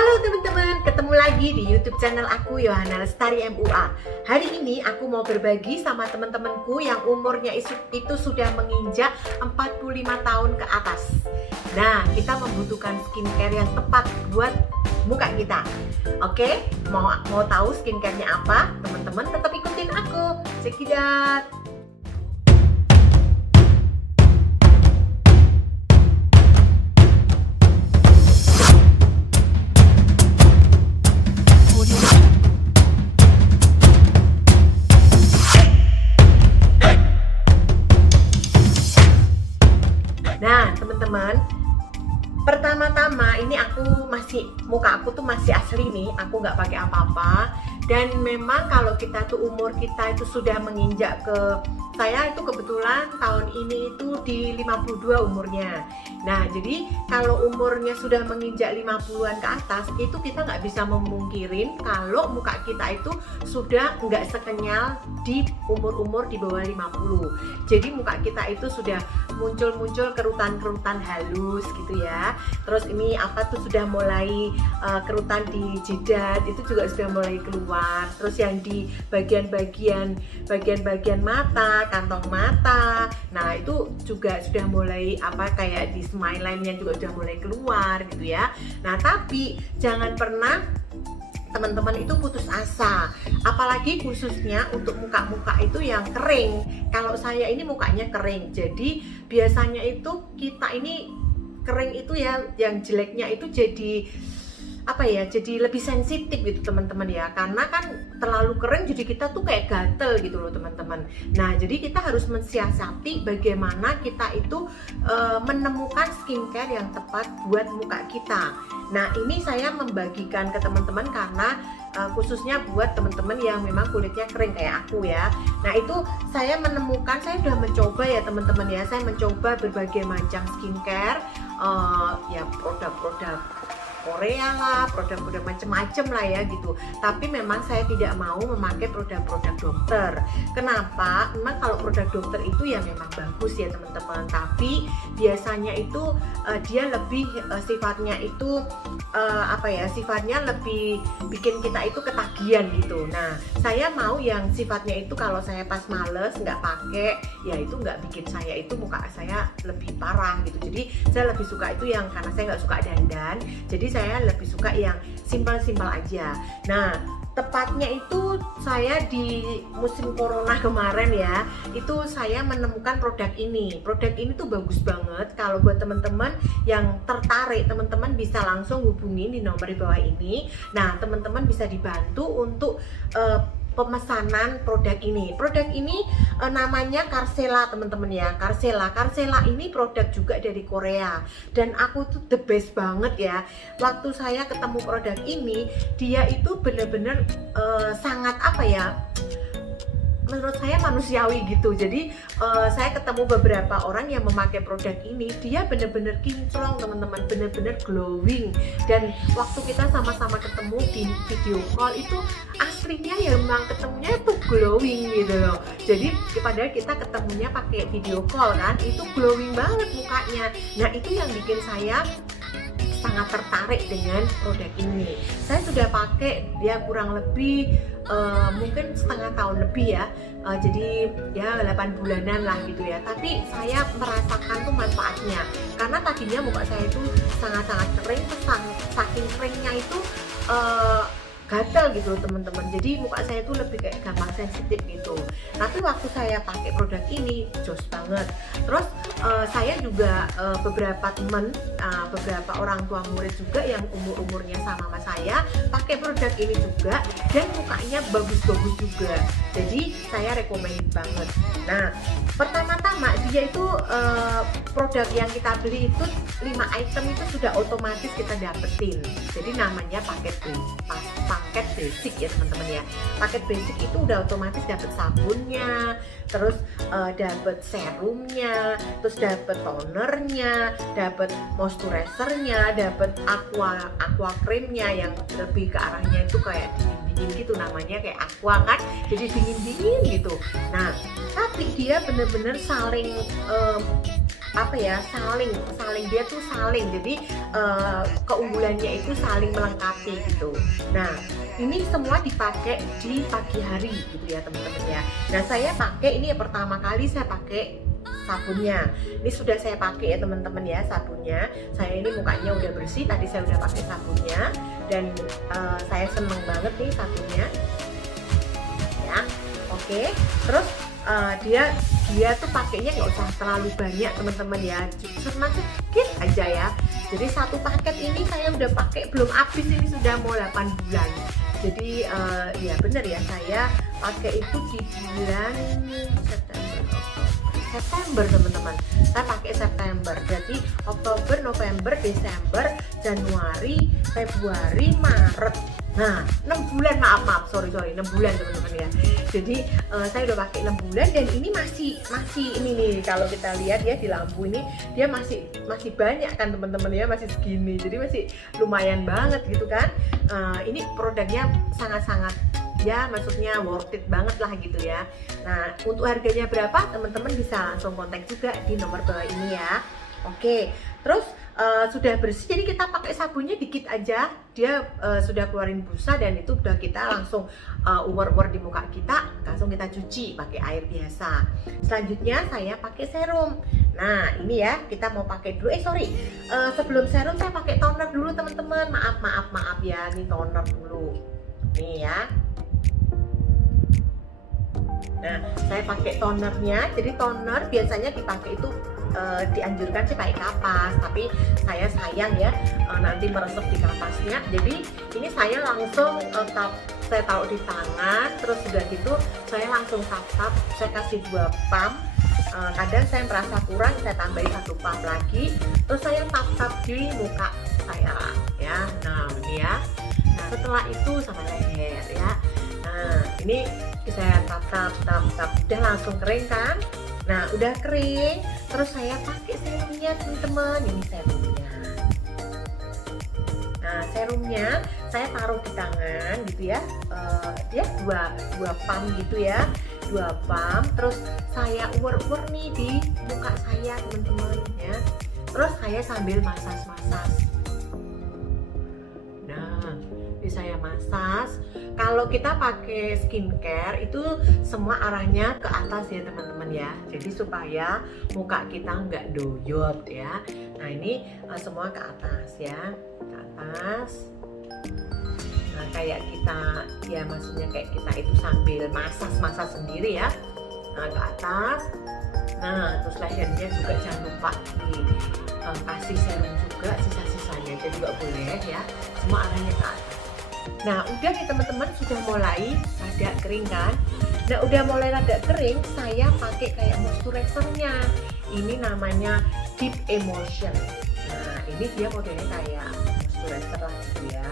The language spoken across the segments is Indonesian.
Halo teman-teman, ketemu lagi di YouTube channel aku Yohana Lestari MUA. Hari ini aku mau berbagi sama teman-temanku yang umurnya itu sudah menginjak 45 tahun ke atas. Nah, kita membutuhkan skincare yang tepat buat muka kita. Oke, mau tahu skincare-nya apa? Teman-teman tetap ikutin aku. Check it out. Nah, teman-teman, pertama-tama ini muka aku tuh masih asli nih, aku nggak pakai apa-apa. Dan memang kalau kita tuh umur kita itu sudah menginjak saya itu kebetulan tahun ini itu di 52 umurnya. Nah, jadi kalau umurnya sudah menginjak 50-an ke atas, itu kita nggak bisa memungkirin kalau muka kita itu sudah nggak sekenyal di umur-umur di bawah 50. Jadi muka kita itu sudah muncul-muncul kerutan-kerutan halus gitu ya. Terus ini sudah mulai kerutan di jidat itu juga sudah mulai keluar. Terus yang di bagian-bagian mata, kantong mata, nah itu juga sudah mulai kayak di smile line-nya juga sudah mulai keluar gitu ya. Nah, tapi jangan pernah teman-teman itu putus asa, apalagi khususnya untuk muka-muka itu yang kering. Kalau saya ini mukanya kering, jadi biasanya itu kita ini kering itu ya, yang jeleknya itu jadi jadi lebih sensitif gitu teman-teman ya, karena kan terlalu kering jadi kita tuh kayak gatel gitu loh teman-teman. Nah, jadi kita harus mensiasati bagaimana kita itu menemukan skincare yang tepat buat muka kita. Nah, ini saya membagikan ke teman-teman karena khususnya buat teman-teman yang memang kulitnya kering kayak aku ya. Nah, itu saya udah mencoba ya teman-teman ya, saya mencoba berbagai macam skincare, ya produk-produk Korea lah, produk-produk macem-macem lah ya gitu. Tapi memang saya tidak mau memakai produk-produk dokter. Kenapa? Memang kalau produk dokter itu ya memang bagus ya teman-teman. Tapi biasanya itu dia lebih sifatnya itu sifatnya lebih bikin kita itu ketagihan gitu. Nah, saya mau yang sifatnya itu kalau saya pas males nggak pakai, ya itu nggak bikin saya itu muka saya lebih parah gitu. Jadi saya lebih suka itu yang, karena saya nggak suka dandan, jadi saya lebih suka yang simpel-simpel aja. Nah, tepatnya itu saya di musim corona kemarin ya, itu saya menemukan produk ini. Produk ini tuh bagus banget. Kalau buat teman-teman yang tertarik, teman-teman bisa langsung hubungi di nomor di bawah ini. Nah, teman-teman bisa dibantu untuk pemesanan produk ini. Produk ini namanya Carcela teman-teman ya, Carcela ini produk juga dari Korea, dan aku tuh the best banget ya. Waktu saya ketemu produk ini, dia itu bener-bener sangat menurut saya manusiawi gitu. Jadi saya ketemu beberapa orang yang memakai produk ini, dia bener-bener kinclong teman-teman, bener-bener glowing. Dan waktu kita sama-sama ketemu di video call itu aslinya ya memang ketemunya tuh glowing gitu loh. Jadi padahal kita ketemunya pakai video call kan, itu glowing banget mukanya. Nah, itu yang bikin saya sangat tertarik dengan produk ini. Saya sudah pakai dia kurang lebih mungkin setengah tahun lebih ya, jadi ya 8 bulanan lah gitu ya. Tapi saya merasakan tuh manfaatnya, karena tadinya muka saya itu sangat-sangat kering, saking keringnya itu gatal gitu teman-teman. Jadi muka saya itu lebih kayak gampang sensitif gitu. Tapi waktu saya pakai produk ini jos banget. Terus saya juga beberapa teman, beberapa orang tua murid juga yang umurnya sama saya pakai produk ini juga, dan mukanya bagus-bagus juga. Jadi saya rekomend banget. Nah, pertama-tama dia itu produk yang kita beli itu 5 item itu sudah otomatis kita dapetin. Jadi namanya paket basic ya teman-teman ya. Paket basic itu udah otomatis dapat sabunnya, terus dapat serumnya, terus dapat tonernya, dapat moisturizernya, dapat aqua creamnya yang lebih ke arahnya itu kayak dingin gitu, namanya kayak aqua kan, jadi dingin gitu. Nah, tapi dia bener-bener saling apa ya, saling dia tuh saling, jadi keunggulannya itu saling melengkapi gitu. Nah ini semua dipakai di pagi hari gitu ya teman-teman ya. Nah saya pakai ini pertama kali saya pakai sabunnya. Ini sudah saya pakai ya teman-teman ya sabunnya. Saya ini mukanya udah bersih, tadi saya udah pakai sabunnya dan saya seneng banget nih sabunnya. Ya, oke. Terus dia tuh pakainya nggak usah terlalu banyak teman-teman ya, cuma sedikit aja ya. Jadi satu paket ini saya udah pakai belum habis, ini sudah mau 8 bulan. Jadi ya bener ya, saya pakai itu di bulan September teman-teman. Saya pakai September, jadi Oktober, November, Desember, Januari, Februari, Maret. Nah 6 bulan, maaf sorry 6 bulan teman-teman ya. Jadi saya udah pakai 6 bulan dan ini masih ini nih, kalau kita lihat ya di lampu ini dia masih banyak kan teman-teman ya, masih segini, jadi masih lumayan banget gitu kan. Ini produknya sangat-sangat ya, maksudnya worth it banget lah gitu ya. Nah untuk harganya berapa teman-teman bisa langsung kontak juga di nomor bawah ini ya. Oke, terus sudah bersih, jadi kita pakai sabunnya dikit aja, dia sudah keluarin busa dan itu udah kita langsung umur di muka kita, langsung kita cuci pakai air biasa. Selanjutnya saya pakai serum. Nah ini ya, kita mau pakai dulu, sebelum serum saya pakai toner dulu teman-teman. Maaf ya, ini toner dulu nih ya. Nah saya pakai tonernya, jadi toner biasanya dipakai itu dianjurkan sih pakai kapas, tapi saya sayang ya nanti meresep di kapasnya. Jadi ini saya langsung saya taruh di tangan, terus sudah gitu saya langsung tap, saya kasih 2 pump. Kadang saya merasa kurang, saya tambahin 1 pump lagi, terus saya tap di muka saya ya. Nah ini ya. Nah setelah itu sama leher ya. Nah ini saya tap, udah langsung kering kan. Nah udah kering, terus saya pakai serumnya teman-teman. Ini serumnya. Nah serumnya saya taruh di tangan gitu ya, dia dua pump gitu ya, 2 pump. Terus saya uwer nih di muka saya teman-teman ya. Terus saya sambil massage. Nah ini saya massage. Kalau kita pakai skincare itu semua arahnya ke atas ya teman-teman ya, jadi supaya muka kita nggak doyot ya. Nah ini semua ke atas ya, ke atas. Nah kayak kita ya, maksudnya kayak kita itu sambil massage sendiri ya. Nah ke atas. Nah terus lehernya juga jangan lupa kasih serum juga sisa-sisanya, jadi nggak boleh ya, semua arahnya ke atas. Nah udah nih teman-teman, sudah mulai agak kering kan. Nah udah mulai agak kering, saya pakai kayak moisturizernya. Ini namanya Deep Emotion. Nah ini dia modelnya kayak moisturizer lah gitu ya.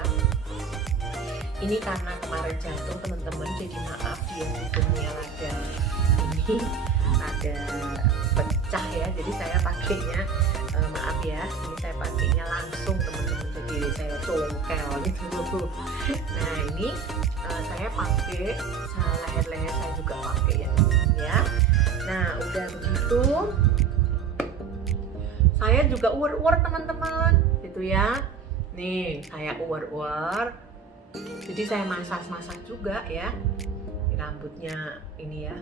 Ini karena kemarin jatuh teman-teman, jadi maaf dia tutupnya ada pecah ya, jadi saya pakainya maaf ya, ini saya pakainya langsung teman-teman, jadi saya congkel gitu. Nah ini saya pakai leher saya juga pakai ya teman-teman ya. Nah udah begitu saya juga uwer teman-teman gitu ya. Nih saya uwer, jadi saya massage juga ya. Rambutnya ini ya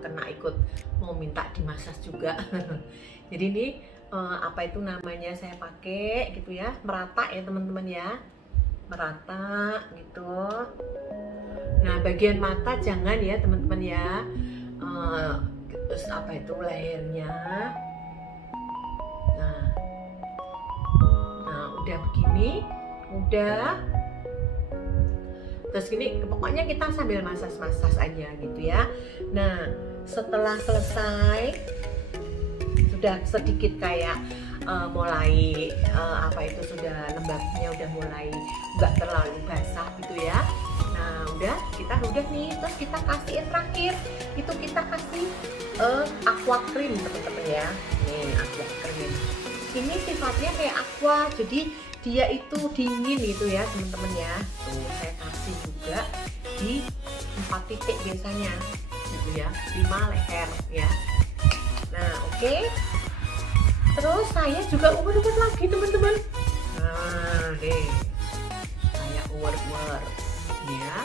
kena ikut mau minta dimasas juga. Jadi ini apa itu namanya, saya pakai gitu ya, merata ya teman-teman ya, merata gitu. Nah bagian mata jangan ya teman-teman ya. Terus apa itu lehernya. Nah udah begini, udah. Terus gini, pokoknya kita sambil massage aja gitu ya. Nah setelah selesai, sudah sedikit kayak mulai apa itu, sudah lembabnya udah mulai nggak terlalu basah gitu ya. Nah udah nih, terus kita kasih yang terakhir itu, kita kasih aqua cream teman-teman ya. Nih aqua cream ini sifatnya kayak aqua, jadi dia itu dingin gitu ya teman-teman ya. Tuh saya kasih juga di 4 titik biasanya gitu ya, 5 leher ya. Nah oke. Terus saya juga uwer-uwer lagi teman-teman. Nah nih, saya uwer-uwer ya.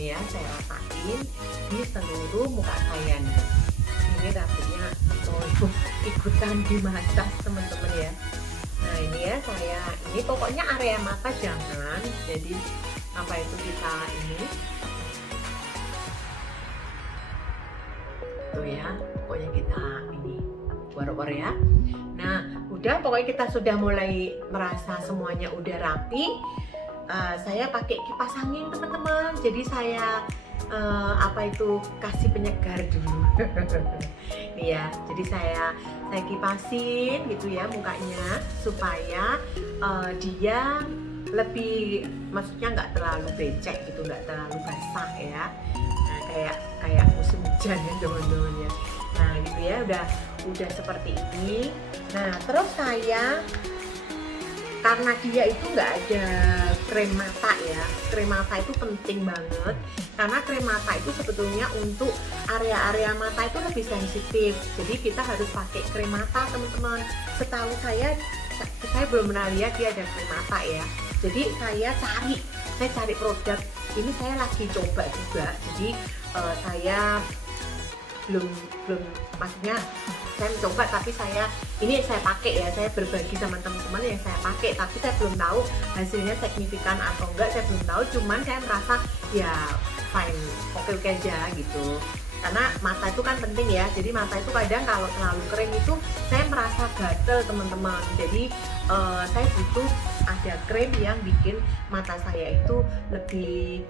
Ini ya, saya rasain di seluruh muka saya nih. Ini rambutnya ikutan dimasas teman-teman ya. Nah ini ya, saya ini pokoknya area mata jangan, jadi apa itu kita ini tuh ya, pokoknya kita ini war-war ya. Nah udah, pokoknya kita sudah mulai merasa semuanya udah rapi. Saya pakai kipas angin teman-teman, jadi saya apa itu kasih penyegar dulu. Nih ya, jadi saya kipasin gitu ya mukanya supaya dia lebih, maksudnya nggak terlalu becek gitu, nggak terlalu basah ya. Nah kayak musim hujan ya teman-teman ya. Nah gitu ya, udah seperti ini. Nah terus saya, karena dia itu nggak ada krem mata ya, krem mata itu penting banget karena krem mata itu sebetulnya untuk area-area mata itu lebih sensitif, jadi kita harus pakai krem mata teman-teman. Setahu saya belum pernah lihat dia ada krem mata ya, jadi saya cari produk ini, saya lagi coba juga, jadi saya belum maksudnya saya mencoba, tapi saya pakai ya, saya berbagi sama teman-teman yang saya pakai, tapi saya belum tahu hasilnya signifikan atau enggak, saya belum tahu, cuman saya merasa ya fine, oke aja gitu. Karena mata itu kan penting ya, jadi mata itu kadang kalau terlalu kering itu saya merasa gatel teman-teman, jadi saya butuh ada krim yang bikin mata saya itu lebih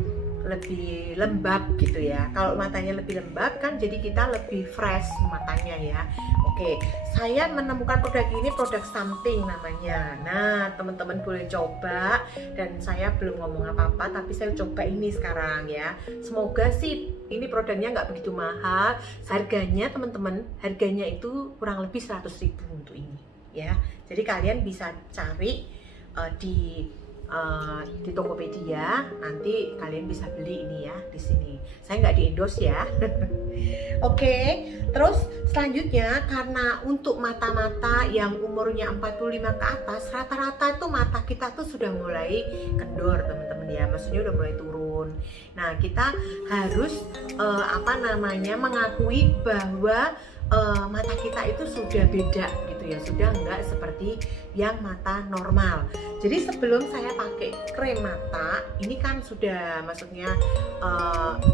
lembab gitu ya. Kalau matanya lebih lembab kan jadi kita lebih fresh matanya ya. Oke, saya menemukan produk ini, produk Something namanya. Nah teman-teman boleh coba, dan saya belum ngomong apa-apa tapi saya coba ini sekarang ya. Semoga sih ini produknya nggak begitu mahal. Harganya teman-teman, harganya itu kurang lebih 100.000 untuk ini ya. Jadi kalian bisa cari di Tokopedia, nanti kalian bisa beli ini ya di sini. Saya nggak di endorse ya. Oke, terus selanjutnya, karena untuk mata-mata yang umurnya 45 ke atas, rata-rata itu mata kita tuh sudah mulai kendor teman-teman ya, maksudnya udah mulai turun. Nah kita harus mengakui bahwa mata kita itu sudah beda gitu ya, sudah enggak seperti yang mata normal. Jadi sebelum saya pakai krem mata, ini kan sudah, maksudnya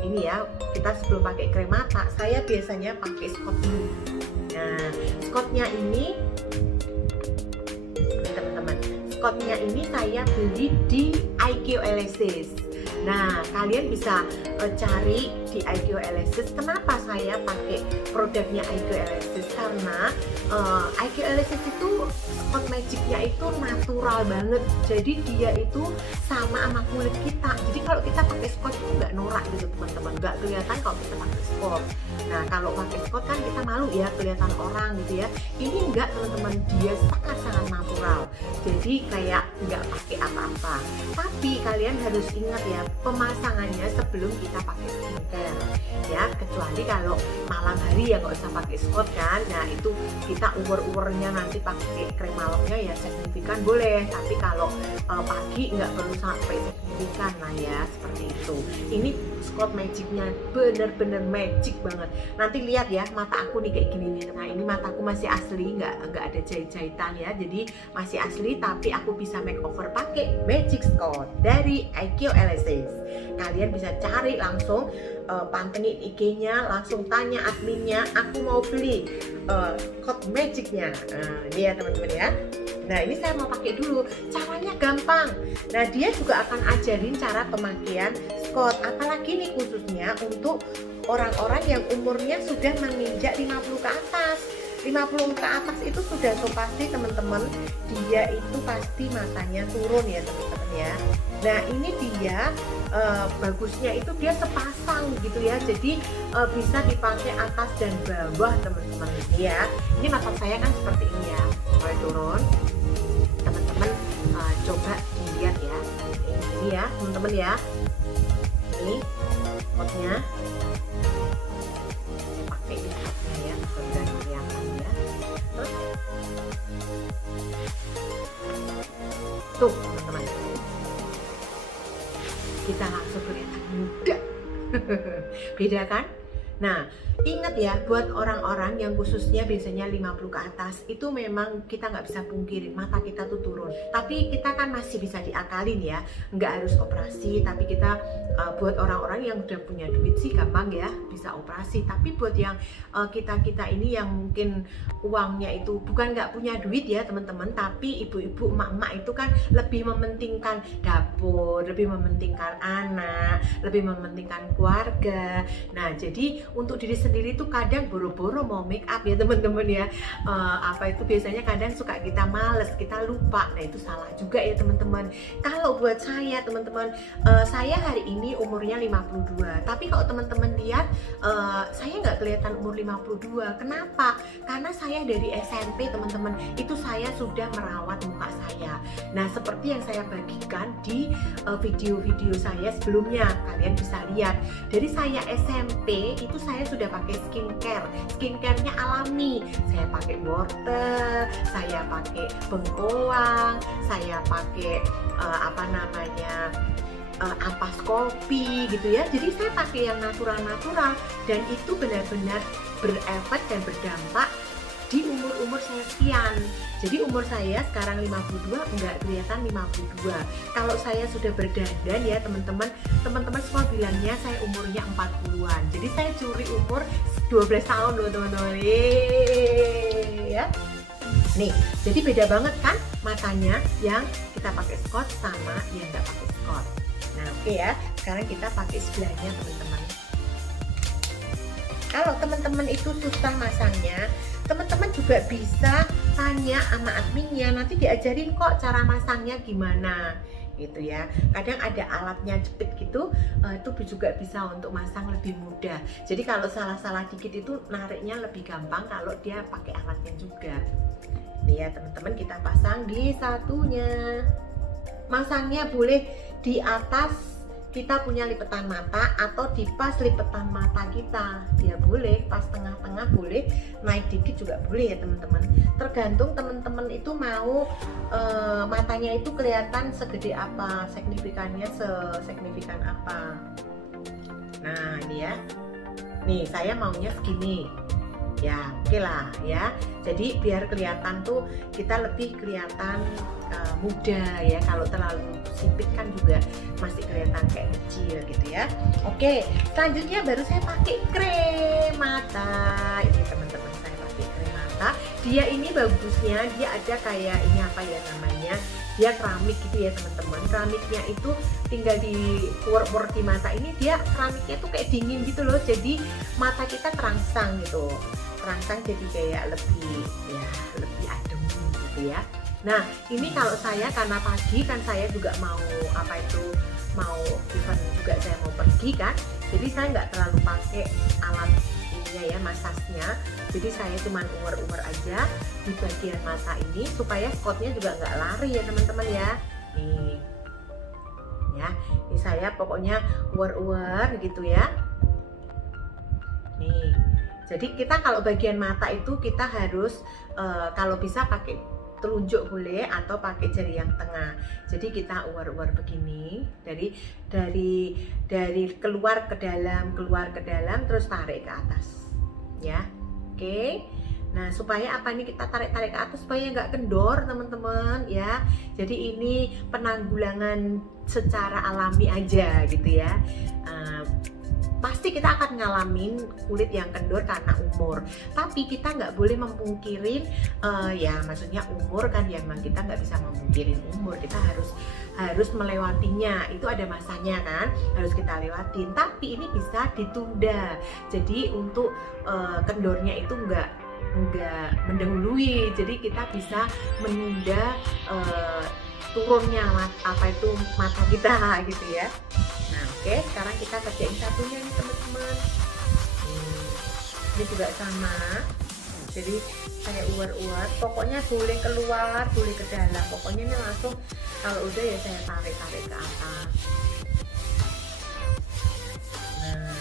ini ya, kita sebelum pakai krem mata, saya biasanya pakai Scott dulu. Nah, Scottnya ini teman-teman, Scottnya ini saya beli di IQ Elysis. Nah, kalian bisa cari di IQ Elysis. Kenapa saya pakai produknya IQ Elysis? Karena IQ Elysis itu Scott Magic-nya itu natural banget. Jadi dia itu sama kulit kita. Jadi kalau kita pakai Scott itu nggak norak gitu teman-teman, nggak kelihatan kalau kita pakai Scott. Nah, kalau pakai Scott kan kita malu ya kelihatan orang gitu ya. Ini enggak teman-teman, dia sangat-sangat natural. Jadi kayak nggak pakai apa-apa. Tapi kalian harus ingat ya, pemasangannya sebelum kita pakai skincare ya, kecuali kalau malam hari ya nggak usah pakai Scott kan. Nah itu kita uwer-uwernya nanti pakai krim malamnya ya signifikan boleh, tapi kalau pagi nggak perlu sampai signifikan lah ya, seperti itu. Ini Scott Magic-nya bener-bener magic banget. Nanti lihat ya mata aku nih kayak gini nih. Nah ini mataku masih asli, nggak ada jahit-jahitan ya, jadi masih asli, tapi aku bisa makeover pakai Magic Scott dari IQ Elysis. Kalian bisa cari langsung, pantengin IG-nya, langsung tanya adminnya, aku mau beli Scott Magic-nya. Ini ya teman-teman ya. Nah ini saya mau pakai dulu, caranya gampang. Nah dia juga akan ajarin cara pemakaian Scott, apalagi nih khususnya untuk orang-orang yang umurnya sudah menginjak 50 ke atas. 50 ke atas itu sudah so pasti teman-teman, dia itu pasti matanya turun ya teman-teman ya. Nah ini dia bagusnya itu dia sepasang gitu ya, jadi bisa dipakai atas dan bawah teman-teman ya. Ini mata saya kan seperti ini ya, mulai turun. Teman-teman coba dilihat ya, ini ya teman-teman ya, ini spotnya. Tuh teman-teman, kita langsung kelihatan muda. Beda kan? Nah, ingat ya, buat orang-orang yang khususnya biasanya 50 ke atas, itu memang kita nggak bisa pungkirin mata kita tuh turun. Tapi kita kan masih bisa diakalin ya, nggak harus operasi. Tapi kita buat orang-orang yang udah punya duit sih gampang ya, bisa operasi. Tapi buat yang kita ini yang mungkin uangnya itu bukan nggak punya duit ya teman-teman, tapi ibu-ibu, emak-emak itu kan lebih mementingkan dapur, lebih mementingkan anak, lebih mementingkan keluarga. Nah, jadi untuk diri sendiri tuh kadang boro-boro mau make up ya teman-teman ya, apa itu biasanya kadang suka kita males, kita lupa. Nah itu salah juga ya teman-teman. Kalau buat saya teman-teman, saya hari ini umurnya 52, tapi kalau teman-teman lihat saya nggak kelihatan umur 52. Kenapa? Karena saya dari SMP teman-teman, itu saya sudah merawat muka saya. Nah seperti yang saya bagikan di video-video saya sebelumnya, kalian bisa lihat dari saya SMP itu saya sudah pakai skincarenya alami. Saya pakai wortel, saya pakai bengkoang, saya pakai ampas kopi gitu ya. Jadi saya pakai yang natural dan itu benar-benar berefek dan berdampak di umur saya sekian. Jadi umur saya sekarang 52, enggak kelihatan 52. Kalau saya sudah berdandan ya teman-teman semua bilangnya saya umurnya 40-an. Jadi saya curi umur 12 tahun loh teman-teman. Ya. Nih, jadi beda banget kan matanya yang kita pakai Scott sama yang nggak pakai Scott. Nah, oke ya. Sekarang kita pakai sebelahnya teman-teman. Kalau teman-teman itu susah masangnya, teman-teman juga bisa tanya sama adminnya, nanti diajarin kok cara masangnya gimana gitu ya. Kadang ada alatnya jepit gitu, itu juga bisa untuk masang lebih mudah. Jadi kalau salah-salah dikit itu nariknya lebih gampang kalau dia pakai alatnya juga. Nih ya teman-teman, kita pasang di satunya. Masangnya boleh di atas kita punya lipetan mata atau di pas lipetan mata kita ya boleh, pas tengah-tengah boleh, naik dikit juga boleh ya teman-teman. Tergantung teman-teman itu mau matanya itu kelihatan segede apa, signifikannya sesignifikan apa. Nah ini ya, nih saya maunya segini ya, oke lah ya. Jadi biar kelihatan tuh kita lebih kelihatan muda ya. Kalau terlalu sipit kan juga masih kelihatan kayak kecil gitu ya. Oke, selanjutnya baru saya pakai krem mata. Ini teman-teman, saya pakai krem mata. Dia ini bagusnya dia ada kayak ini apa ya namanya, dia keramik gitu ya teman-teman. Keramiknya itu tinggal di pour di mata ini, dia keramiknya tuh kayak dingin gitu loh. Jadi mata kita terangsang gitu, terangsang jadi kayak lebih adem gitu ya. Nah ini kalau saya karena pagi kan saya juga mau event juga, saya mau pergi kan, jadi saya nggak terlalu pakai alat ininya ya, masasnya. Jadi saya cuma uwer-uwer aja di bagian mata ini supaya spotnya juga nggak lari ya teman-teman ya. Nih ya, ini saya pokoknya uwer-uwer gitu ya. Nih, jadi kita kalau bagian mata itu kita harus kalau bisa pakai telunjuk boleh atau pakai jari yang tengah. Jadi kita uar-uar begini dari keluar ke dalam terus tarik ke atas ya. Oke. Nah supaya apa nih, kita tarik ke atas supaya nggak kendor teman-teman ya. Jadi ini penanggulangan secara alami aja gitu ya. Pasti kita akan ngalamin kulit yang kendor karena umur, tapi kita nggak boleh memungkirin ya, maksudnya umur kan ya, memang kita nggak bisa memungkirin umur, kita harus melewatinya, itu ada masanya kan, harus kita lewatin, tapi ini bisa ditunda. Jadi untuk kendornya itu nggak mendahului, jadi kita bisa menunda turunnya mata kita gitu ya. Nah oke, sekarang kita kerjain satunya nih teman-teman. Ini juga sama. Jadi saya uar-uar, pokoknya boleh keluar, boleh ke dalam. Pokoknya ini langsung, kalau udah ya saya tarik-tarik ke atas. Nah,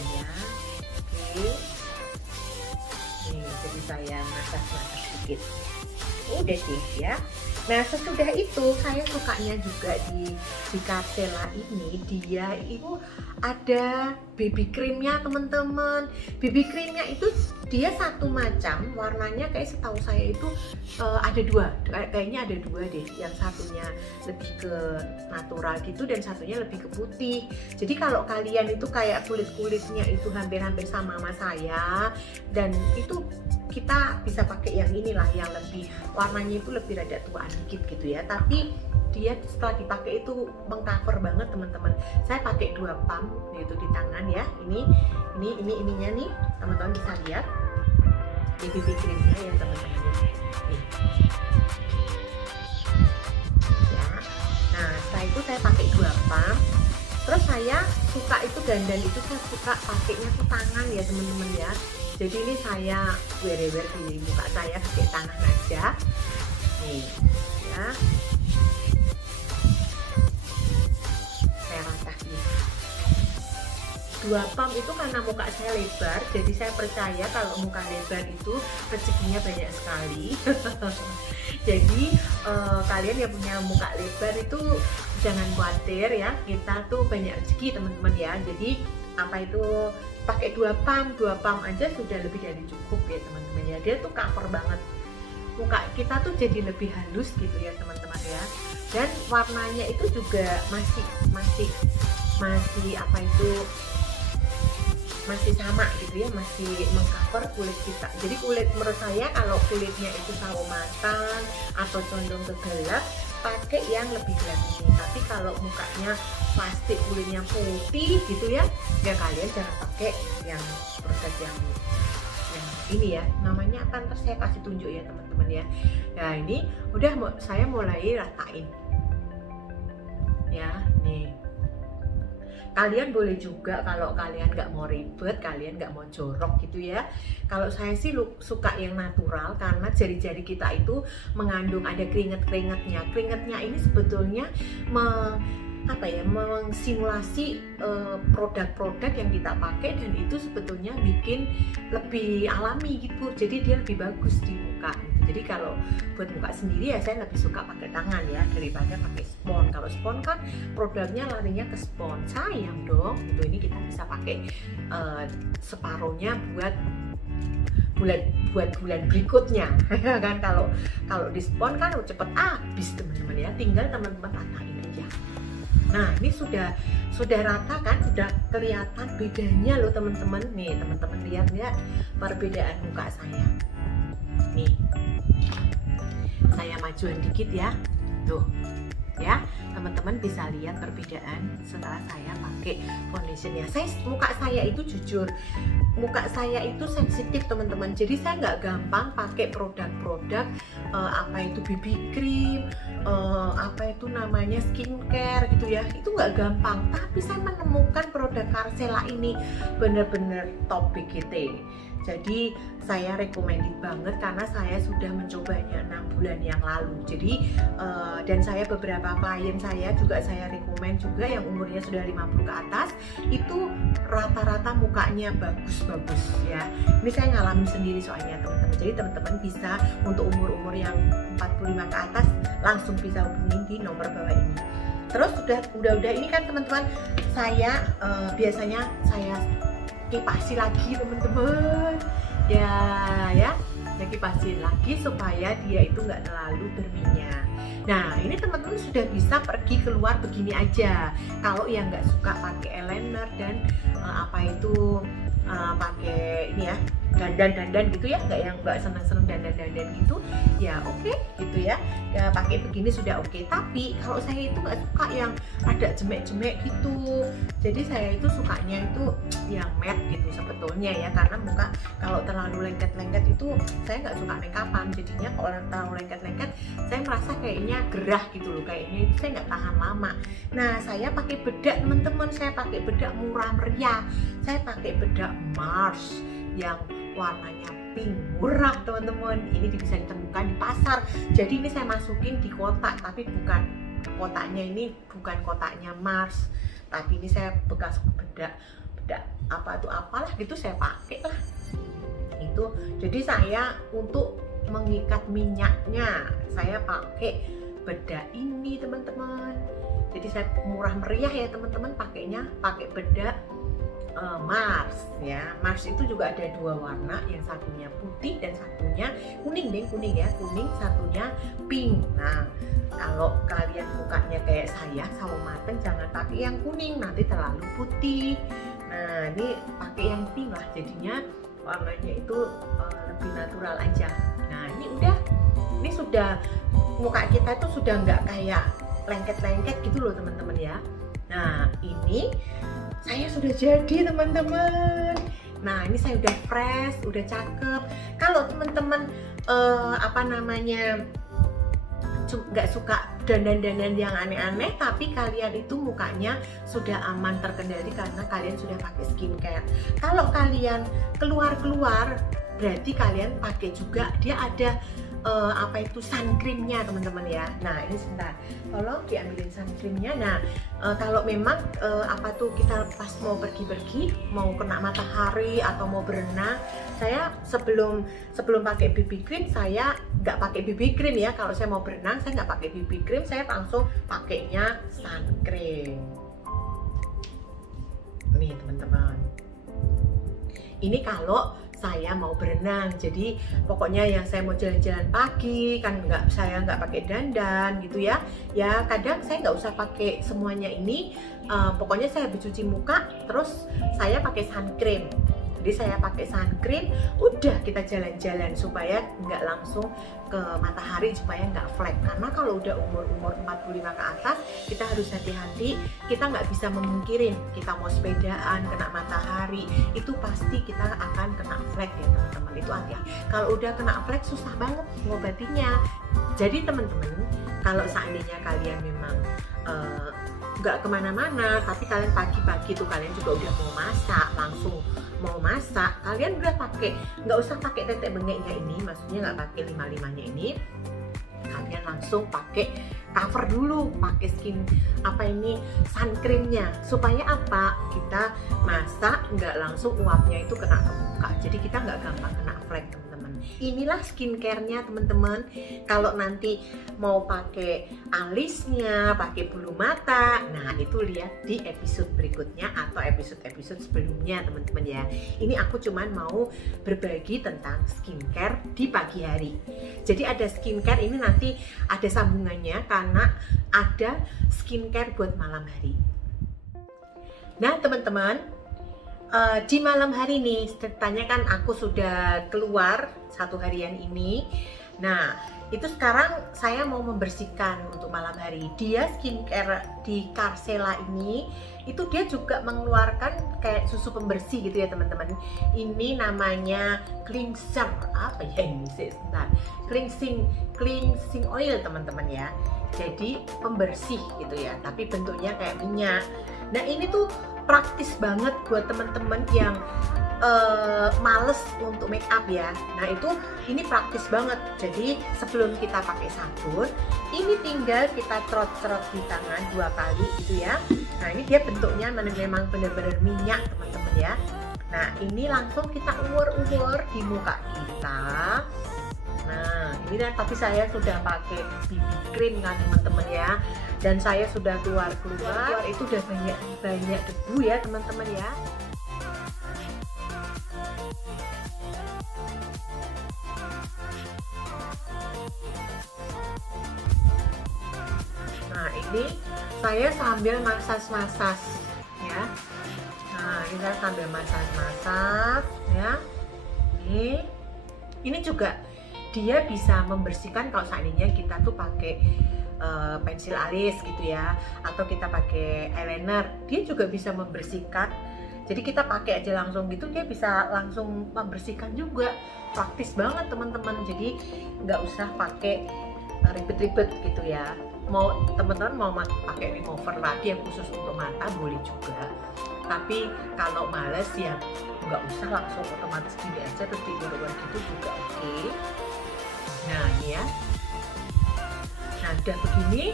ini ya. Oke. Nih, jadi saya masak sedikit. Udah deh ya. Nah sesudah itu saya sukanya juga di Carcela ini, dia itu ada BB creamnya teman-teman. BB creamnya itu dia satu macam, warnanya kayak setahu saya itu ada dua, kayaknya ada dua deh. Yang satunya lebih ke natural gitu dan satunya lebih ke putih. Jadi kalau kalian itu kayak kulit-kulitnya itu hampir-hampir sama saya, dan itu kita bisa pakai yang inilah, yang lebih warnanya itu lebih rada tuaan dikit gitu ya, tapi dia setelah dipakai itu mengcover banget teman-teman. Saya pakai 2 pump yaitu di tangan ya. Ininya nih teman-teman bisa lihat BB creamnya ya teman-teman nih. Ya. Nah setelah itu saya pakai 2 pump. Terus saya suka itu dandan itu saya suka pakainya tuh tangan ya teman-teman ya. Jadi ini saya wear di muka saya pakai tangan aja nih ya, saya ratakin. 2 pump itu karena muka saya lebar, jadi saya percaya kalau muka lebar itu rezekinya banyak sekali. Jadi kalian yang punya muka lebar itu jangan khawatir ya, kita tuh banyak rezeki teman-teman ya. Jadi apa itu pakai 2 pump aja sudah lebih dari cukup ya teman-teman ya. Dia tuh cover banget muka kita tuh, jadi lebih halus gitu ya teman-teman ya. Dan warnanya itu juga masih apa itu masih sama gitu ya, masih mengcover kulit kita. Jadi kulit, menurut saya kalau kulitnya itu sawo matang atau condong ke gelap, pakai yang lebih gelap ini. Tapi kalau mukanya pasti kulitnya putih gitu ya, ya kalian jangan pakai yang produk yang ini ya, namanya apa, ntar saya kasih tunjuk ya teman-teman ya. Nah ini udah saya mulai ratain ya nih. Kalian boleh juga kalau kalian nggak mau ribet, kalian nggak mau jorok gitu ya. Kalau saya sih suka yang natural karena jari-jari kita itu mengandung ada keringet-keringetnya. Keringetnya ini sebetulnya mengsimulasi produk-produk yang kita pakai, dan itu sebetulnya bikin lebih alami gitu. Jadi dia lebih bagus di muka gitu. Jadi kalau buat muka sendiri ya saya lebih suka pakai tangan ya daripada pakai spons. Kalau spons kan produknya larinya ke spons, sayang dong gitu. Ini kita bisa pakai separuhnya buat bulan berikutnya kan. Kalau di spons kan cepet habis teman-teman ya, tinggal teman-teman ratain aja. Nah ini sudah rata kan, sudah kelihatan bedanya loh teman-teman. Nih teman-teman lihat nggak perbedaan muka saya nih. Saya majuin dikit ya, tuh ya teman-teman bisa lihat perbedaan setelah saya pakai foundationnya. Muka saya itu jujur, muka saya itu sensitif teman-teman. Jadi saya nggak gampang pakai produk-produk apa itu BB cream, apa itu namanya skincare gitu ya, itu nggak gampang. Tapi saya menemukan produk Carcela ini bener-bener top BGT. Jadi saya recommended banget karena saya sudah mencobanya 6 bulan yang lalu. Jadi dan saya beberapa klien saya juga saya rekomend juga yang umurnya sudah 50 ke atas, itu rata-rata mukanya bagus-bagus ya. Ini saya ngalamin sendiri soalnya teman-teman. Jadi teman-teman bisa untuk umur-umur yang 45 ke atas langsung bisa hubungin di nomor bawah ini. Terus udah ini kan teman-teman, saya biasanya saya kipasi lagi teman-teman ya, saya kipasin lagi supaya dia itu nggak terlalu berminyak. Nah ini teman-teman sudah bisa pergi keluar begini aja. Kalau yang nggak suka pakai eyeliner dan apa itu pakai ini ya dandan gitu ya, nggak seneng dandan gitu ya, oke gitu ya pakai begini sudah oke. Tapi kalau saya itu nggak suka yang ada jemek-jemek gitu, jadi saya itu sukanya itu yang matte gitu sebetulnya ya, karena muka kalau terlalu lengket-lengket itu saya nggak suka makeupan. Jadinya kalau orang terlalu lengket-lengket saya merasa kayaknya gerah gitu loh, kayaknya itu saya nggak tahan lama. Nah saya pakai bedak teman-teman, saya pakai bedak murah meriah, saya pakai bedak Mars yang warnanya pink murah teman-teman. Ini bisa ditemukan di pasar. Jadi ini saya masukin di kotak, tapi bukan kotaknya, ini bukan kotaknya Mars, tapi ini saya bekas bedak apa tuh apalah gitu saya pakai lah itu. Jadi saya untuk mengikat minyaknya saya pakai bedak ini teman-teman. Jadi saya murah meriah ya teman-teman, pakainya pakai bedak Mars ya. Mars itu juga ada dua warna, yang satunya putih dan satunya kuning deh, kuning ya, kuning, satunya pink. Nah kalau kalian mukanya kayak saya sawo mateng jangan pakai yang kuning, nanti terlalu putih. Nah ini pakai yang pink lah, jadinya warnanya itu lebih natural aja. Nah ini sudah muka kita itu sudah nggak kayak lengket-lengket gitu loh teman-teman ya. Nah ini saya sudah jadi teman-teman. Nah ini saya udah fresh, udah cakep. Kalau teman-teman nggak suka dandan-dandan yang aneh-aneh, tapi kalian itu mukanya sudah aman terkendali karena kalian sudah pakai skincare. Kalau kalian keluar-keluar berarti kalian pakai juga, dia ada sun creamnya teman-teman ya. Nah ini sebentar, tolong diambilin sun creamnya. Nah kalau memang kita pas mau pergi-pergi, mau kena matahari atau mau berenang, saya sebelum pakai BB cream saya nggak pakai BB cream ya. Kalau saya mau berenang saya nggak pakai BB cream, saya langsung pakainya sun cream. Nih teman-teman, ini kalau saya mau berenang. Jadi pokoknya yang saya mau jalan-jalan pagi kan saya nggak pakai dandan gitu ya. Ya kadang saya nggak usah pakai semuanya ini. Pokoknya saya bercuci muka terus saya pakai sun cream. Jadi saya pakai sun cream, udah kita jalan-jalan supaya nggak langsung ke matahari, supaya nggak flek. Karena kalau udah umur 45 ke atas, kita harus hati-hati. Kita nggak bisa memungkirin kita mau sepedaan kena matahari, itu pasti kita akan kena flek ya teman-teman. Itu hati-hati. Kalau udah kena flek susah banget ngobatinya. Jadi teman-teman, kalau seandainya kalian memang nggak kemana-mana, tapi kalian pagi-pagi tuh kalian juga udah mau masak, langsung mau masak, kalian udah pakai, nggak usah pakai tetek bengeknya ini, maksudnya nggak pakai 5-5-nya ini, kalian langsung pakai cover dulu, pakai sun creamnya, supaya apa, kita masak nggak langsung uapnya itu kena ke muka, jadi kita nggak gampang kena flek teman-teman. Inilah skincare-nya teman-teman. Kalau nanti mau pakai alisnya, pakai bulu mata, nah itu lihat di episode berikutnya atau episode-episode sebelumnya teman-teman ya. Ini aku cuman mau berbagi tentang skincare di pagi hari. Jadi ada skincare ini nanti ada sambungannya karena ada skincare buat malam hari. Nah teman-teman, di malam hari nih, ceritanya kan aku sudah keluar satu harian ini. Nah itu sekarang saya mau membersihkan untuk malam hari. Dia skincare di Carcela ini, itu dia juga mengeluarkan kayak susu pembersih gitu ya teman-teman. Ini namanya cleanser, apa ya ini sih, sebentar, cleansing oil teman-teman ya. Jadi pembersih gitu ya, tapi bentuknya kayak minyak. Nah ini tuh praktis banget buat teman-teman yang males untuk make up ya. Nah ini praktis banget. Jadi sebelum kita pakai sabun, ini tinggal kita trot-trot di tangan 2 kali gitu ya. Nah ini dia bentuknya memang benar-benar minyak teman-teman ya. Nah ini langsung kita umur-umur di muka kita. Nah ini tapi saya sudah pakai BB cream kan teman-teman ya, dan saya sudah keluar itu udah banyak debu ya teman-teman ya. Nah ini saya sambil masas ya. Nah ini saya sambil masas ya. Ini juga dia bisa membersihkan kalau seandainya kita tuh pakai pensil alis gitu ya, atau kita pakai eyeliner, dia juga bisa membersihkan. Jadi kita pakai aja langsung gitu, dia bisa langsung membersihkan juga. Praktis banget teman-teman. Jadi nggak usah pakai ribet-ribet gitu ya. Mau teman-teman mau pakai remover lagi yang khusus untuk mata boleh juga. Tapi kalau males ya nggak usah, langsung otomatis gini aja terus digoreng gitu juga oke. Nah ini ya. Nah udah begini,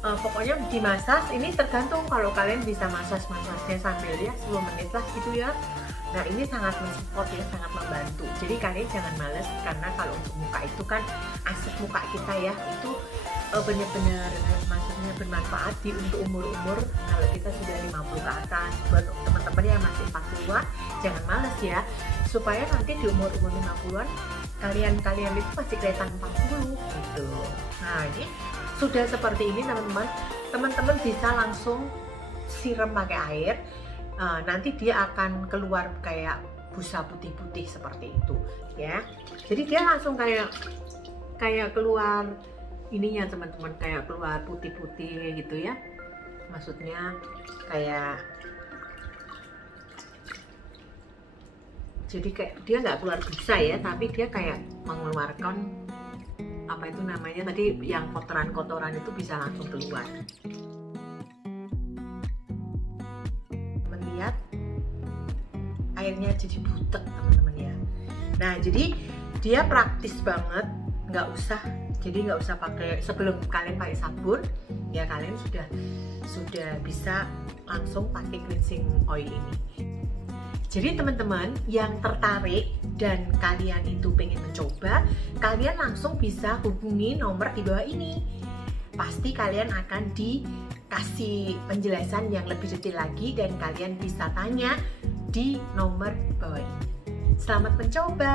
pokoknya dimasas. Ini tergantung, kalau kalian bisa masasnya sambil ya 10 menit lah gitu ya. Nah ini sangat mensupport ya, sangat membantu. Jadi kalian jangan males, karena kalau untuk muka itu kan asap muka kita ya, itu benar-benar maksudnya bermanfaat untuk umur-umur kalau kita sudah 50 ke atas. Buat teman-teman yang masih 40-an jangan males ya, supaya nanti di umur-umur 50-an kalian itu masih kelihatan 40 gitu. Nah ini sudah seperti ini teman-teman bisa langsung siram pakai air. Nanti dia akan keluar kayak busa putih-putih seperti itu ya. Jadi dia langsung kayak keluar ininya teman-teman, kayak keluar putih-putih gitu ya. Maksudnya kayak, jadi kayak dia nggak keluar busa ya, tapi dia kayak mengeluarkan apa itu namanya tadi, yang kotoran-kotoran itu bisa langsung keluar. Melihat airnya jadi butek teman-teman ya. Nah jadi dia praktis banget, nggak usah pakai, sebelum kalian pakai sabun ya kalian sudah bisa langsung pakai cleansing oil ini. Jadi teman-teman yang tertarik dan kalian itu pengen mencoba, kalian langsung bisa hubungi nomor di bawah ini. Pasti kalian akan dikasih penjelasan yang lebih detail lagi, dan kalian bisa tanya di nomor bawah ini. Selamat mencoba.